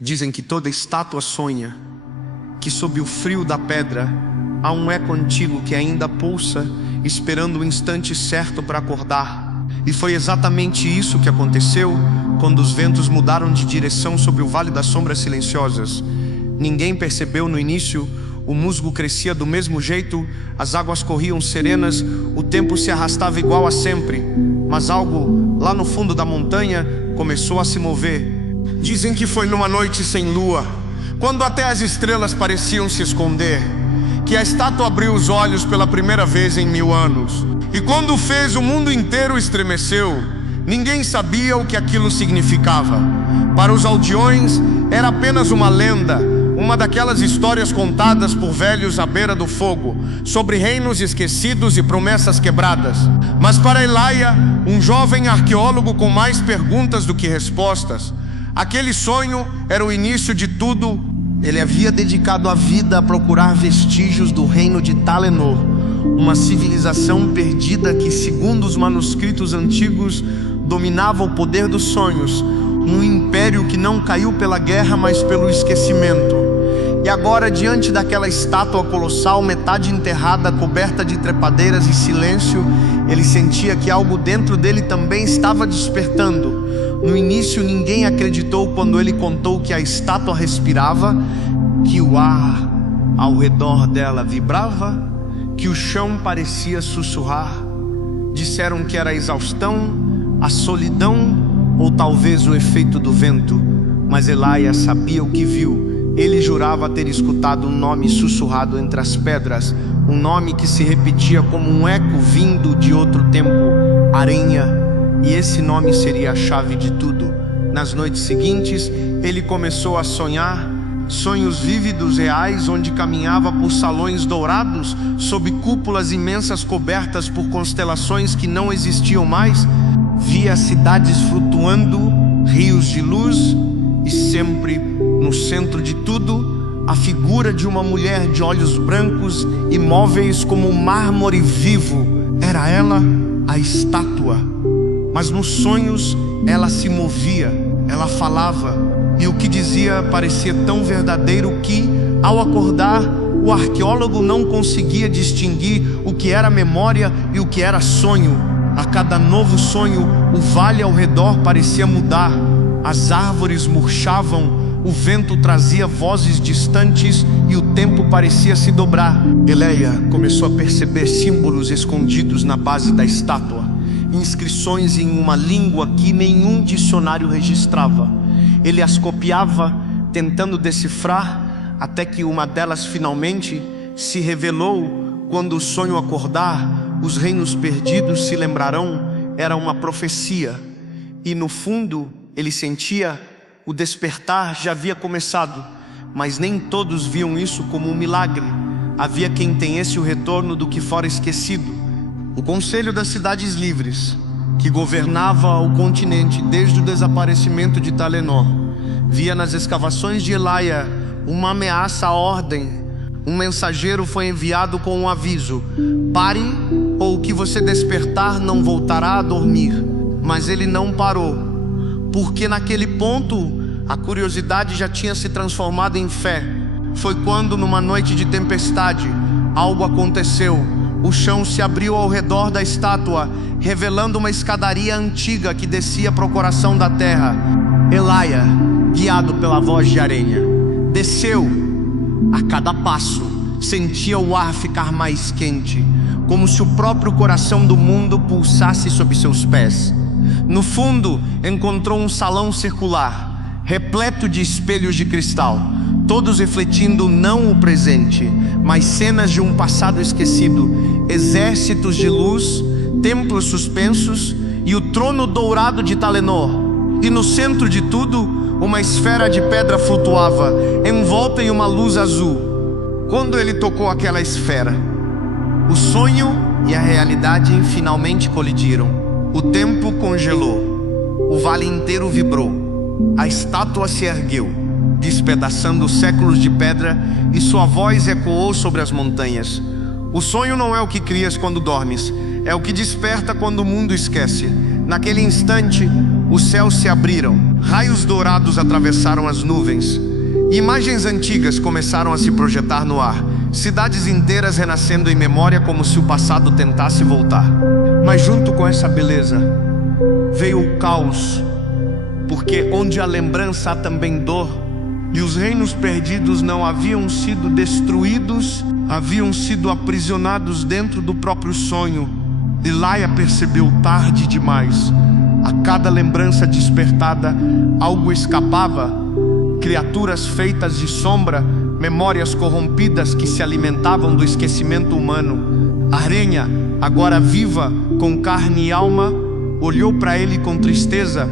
Dizem que toda estátua sonha, que sob o frio da pedra há um eco antigo que ainda pulsa, esperando o instante certo para acordar. E foi exatamente isso que aconteceu quando os ventos mudaram de direção sobre o Vale das Sombras Silenciosas. Ninguém percebeu no início, o musgo crescia do mesmo jeito, as águas corriam serenas, o tempo se arrastava igual a sempre. Mas algo lá no fundo da montanha começou a se mover. Dizem que foi numa noite sem lua, quando até as estrelas pareciam se esconder, que a estátua abriu os olhos pela primeira vez em 1000 anos. E quando fez, o mundo inteiro estremeceu. Ninguém sabia o que aquilo significava. Para os aldeões era apenas uma lenda, uma daquelas histórias contadas por velhos à beira do fogo, sobre reinos esquecidos e promessas quebradas. Mas para Elijah, um jovem arqueólogo com mais perguntas do que respostas, aquele sonho era o início de tudo. Ele havia dedicado a vida a procurar vestígios do reino de Talenor, uma civilização perdida que, segundo os manuscritos antigos, dominava o poder dos sonhos, um império que não caiu pela guerra, mas pelo esquecimento. E agora, diante daquela estátua colossal, metade enterrada, coberta de trepadeiras e silêncio, ele sentia que algo dentro dele também estava despertando. No início, ninguém acreditou quando ele contou que a estátua respirava, que o ar ao redor dela vibrava, que o chão parecia sussurrar. Disseram que era a exaustão, a solidão ou talvez o efeito do vento, mas Elijah sabia o que viu. Ele jurava ter escutado um nome sussurrado entre as pedras, um nome que se repetia como um eco vindo de outro tempo: Arenha. E esse nome seria a chave de tudo. Nas noites seguintes, ele começou a sonhar sonhos vívidos, reais, onde caminhava por salões dourados, sob cúpulas imensas cobertas por constelações que não existiam mais. Via cidades flutuando, rios de luz, e sempre, no centro de tudo, a figura de uma mulher de olhos brancos, imóveis como um mármore vivo. Era ela, a estátua. Mas nos sonhos ela se movia, ela falava, e o que dizia parecia tão verdadeiro que, ao acordar, o arqueólogo não conseguia distinguir o que era memória e o que era sonho. A cada novo sonho, o vale ao redor parecia mudar, as árvores murchavam, o vento trazia vozes distantes e o tempo parecia se dobrar. Elijah começou a perceber símbolos escondidos na base da estátua, inscrições em uma língua que nenhum dicionário registrava. Ele as copiava, tentando decifrar, até que uma delas finalmente se revelou. Quando o sonho acordar, os reinos perdidos se lembrarão. Era uma profecia, e no fundo ele sentia o despertar já havia começado, mas nem todos viam isso como um milagre. Havia quem temesse o retorno do que fora esquecido. O Conselho das Cidades Livres, que governava o continente desde o desaparecimento de Talenor, via nas escavações de Elijah uma ameaça à ordem. Um mensageiro foi enviado com um aviso: pare, ou o que você despertar não voltará a dormir. Mas ele não parou, porque naquele ponto a curiosidade já tinha se transformado em fé. Foi quando, numa noite de tempestade, algo aconteceu. O chão se abriu ao redor da estátua, revelando uma escadaria antiga que descia para o coração da terra. Elijah, guiado pela voz de Arenha, desceu. A cada passo, sentia o ar ficar mais quente, como se o próprio coração do mundo pulsasse sob seus pés. No fundo, encontrou um salão circular, repleto de espelhos de cristal, todos refletindo não o presente, mas cenas de um passado esquecido, exércitos de luz, templos suspensos e o trono dourado de Talenor. E no centro de tudo, uma esfera de pedra flutuava, envolta em uma luz azul. Quando ele tocou aquela esfera, o sonho e a realidade finalmente colidiram. O tempo congelou, o vale inteiro vibrou, a estátua se ergueu, despedaçando séculos de pedra, e sua voz ecoou sobre as montanhas. O sonho não é o que crias quando dormes, é o que desperta quando o mundo esquece. Naquele instante, os céus se abriram, Raios dourados atravessaram as nuvens. Imagens antigas começaram a se projetar no ar. Cidades inteiras renascendo em memória como se o passado tentasse voltar. Mas junto com essa beleza veio o caos, porque onde há lembrança há também dor. E os reinos perdidos não haviam sido destruídos, haviam sido aprisionados dentro do próprio sonho. E Laia percebeu tarde demais. A cada lembrança despertada, algo escapava. Criaturas feitas de sombra, memórias corrompidas que se alimentavam do esquecimento humano. A Arenha, agora viva, com carne e alma, olhou para ele com tristeza.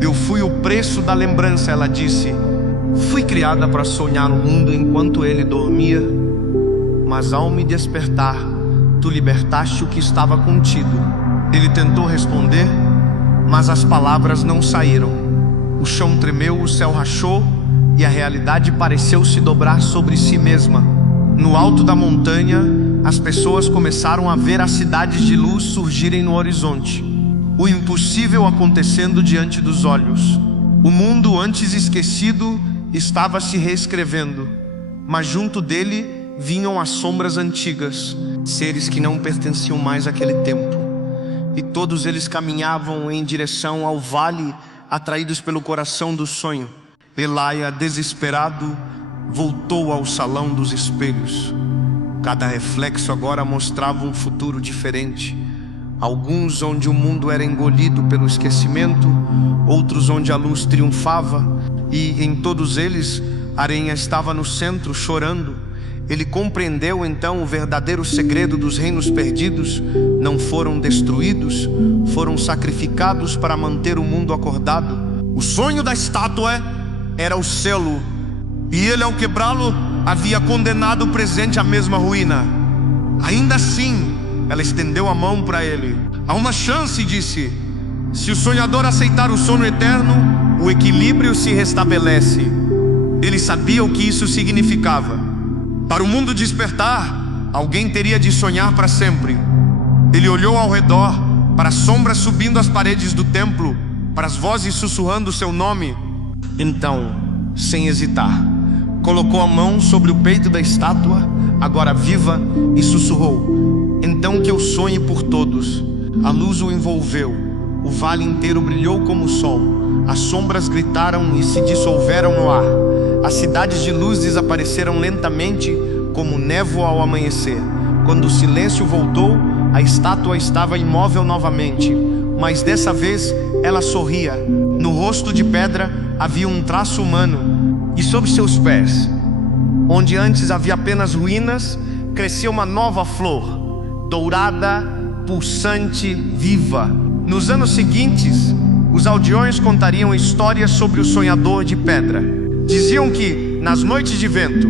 Eu fui o preço da lembrança, ela disse. Fui criada para sonhar o mundo enquanto ele dormia, mas ao me despertar, tu libertaste o que estava contido. Ele tentou responder, mas as palavras não saíram. O chão tremeu, o céu rachou e a realidade pareceu se dobrar sobre si mesma. No alto da montanha, as pessoas começaram a ver as cidades de luz surgirem no horizonte. O impossível acontecendo diante dos olhos. O mundo antes esquecido estava se reescrevendo, mas junto dele vinham as sombras antigas, seres que não pertenciam mais àquele tempo. E todos eles caminhavam em direção ao vale, atraídos pelo coração do sonho. Laia, desesperado, voltou ao salão dos espelhos. Cada reflexo agora mostrava um futuro diferente. Alguns onde o mundo era engolido pelo esquecimento, outros onde a luz triunfava, e em todos eles, Arenha estava no centro, chorando. Ele compreendeu então o verdadeiro segredo dos reinos perdidos. Não foram destruídos, foram sacrificados para manter o mundo acordado. O sonho da estátua era o selo, e ele, ao quebrá-lo, havia condenado o presente à mesma ruína. Ainda assim, ela estendeu a mão para ele. Há uma chance, disse. Se o sonhador aceitar o sono eterno, o equilíbrio se restabelece. Ele sabia o que isso significava. Para o mundo despertar, alguém teria de sonhar para sempre. Ele olhou ao redor, para as sombras subindo as paredes do templo, para as vozes sussurrando seu nome. Então, sem hesitar, colocou a mão sobre o peito da estátua, agora viva, e sussurrou: então que eu sonhe por todos. A luz o envolveu, o vale inteiro brilhou como o sol. As sombras gritaram e se dissolveram no ar. As cidades de luz desapareceram lentamente, como névoa ao amanhecer. Quando o silêncio voltou, a estátua estava imóvel novamente, mas dessa vez ela sorria. No rosto de pedra havia um traço humano, e sob seus pés, onde antes havia apenas ruínas, crescia uma nova flor, dourada, pulsante, viva. Nos anos seguintes, os aldeões contariam histórias sobre o sonhador de pedra. Diziam que, nas noites de vento,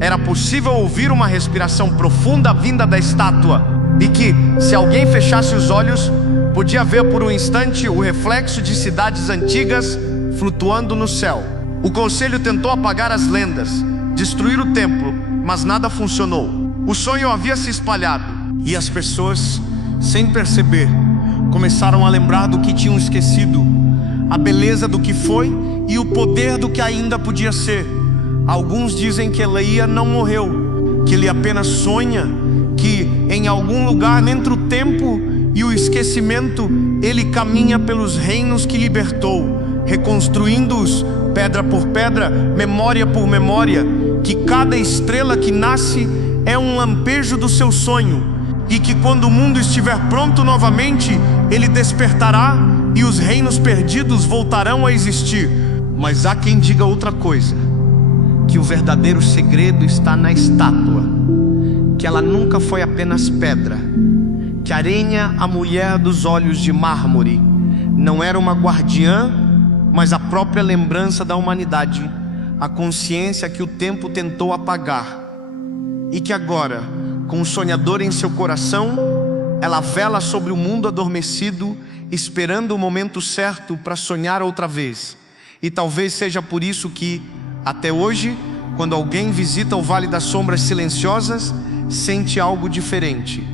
era possível ouvir uma respiração profunda vinda da estátua, e que, se alguém fechasse os olhos, podia ver por um instante o reflexo de cidades antigas flutuando no céu. O conselho tentou apagar as lendas, destruir o templo, mas nada funcionou. O sonho havia se espalhado, e as pessoas, sem perceber, começaram a lembrar do que tinham esquecido, a beleza do que foi e o poder do que ainda podia ser. Alguns dizem que Laia não morreu, que ele apenas sonha, que em algum lugar entre o tempo e o esquecimento ele caminha pelos reinos que libertou, reconstruindo-os pedra por pedra, memória por memória, que cada estrela que nasce é um lampejo do seu sonho, e que quando o mundo estiver pronto novamente, ele despertará e os reinos perdidos voltarão a existir. Mas há quem diga outra coisa, que o verdadeiro segredo está na estátua, que ela nunca foi apenas pedra, que Arenha, a mulher dos olhos de mármore, não era uma guardiã, mas a própria lembrança da humanidade, a consciência que o tempo tentou apagar, e que agora, com o sonhador em seu coração, ela vela sobre o mundo adormecido, esperando o momento certo para sonhar outra vez. E talvez seja por isso que, até hoje, quando alguém visita o Vale das Sombras Silenciosas, sente algo diferente.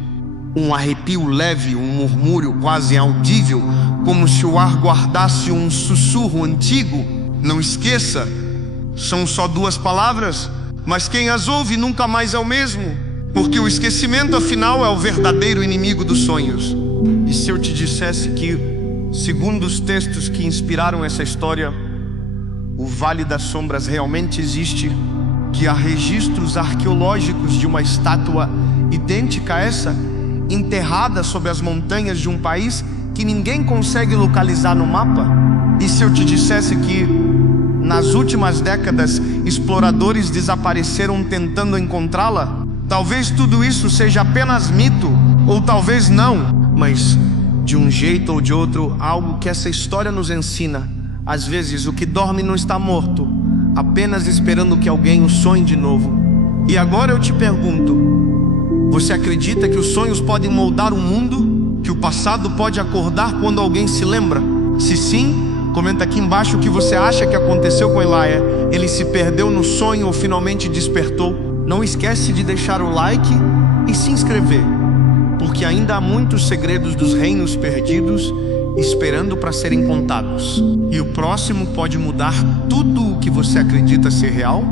Um arrepio leve, um murmúrio quase audível, como se o ar guardasse um sussurro antigo. Não esqueça, são só 2 palavras, mas quem as ouve nunca mais é o mesmo, porque o esquecimento, afinal, é o verdadeiro inimigo dos sonhos. E se eu te dissesse que, segundo os textos que inspiraram essa história, o Vale das Sombras realmente existe, que há registros arqueológicos de uma estátua idêntica a essa, enterrada sob as montanhas de um país que ninguém consegue localizar no mapa? E se eu te dissesse que, nas últimas décadas, exploradores desapareceram tentando encontrá-la? Talvez tudo isso seja apenas mito, ou talvez não, mas, de um jeito ou de outro, algo que essa história nos ensina. Às vezes, o que dorme não está morto, apenas esperando que alguém o sonhe de novo. E agora eu te pergunto, você acredita que os sonhos podem moldar o mundo? Que o passado pode acordar quando alguém se lembra? Se sim, comenta aqui embaixo o que você acha que aconteceu com Elijah. Ele se perdeu no sonho ou finalmente despertou? Não esquece de deixar o like e se inscrever, porque ainda há muitos segredos dos reinos perdidos esperando para serem contados. E o próximo pode mudar tudo o que você acredita ser real.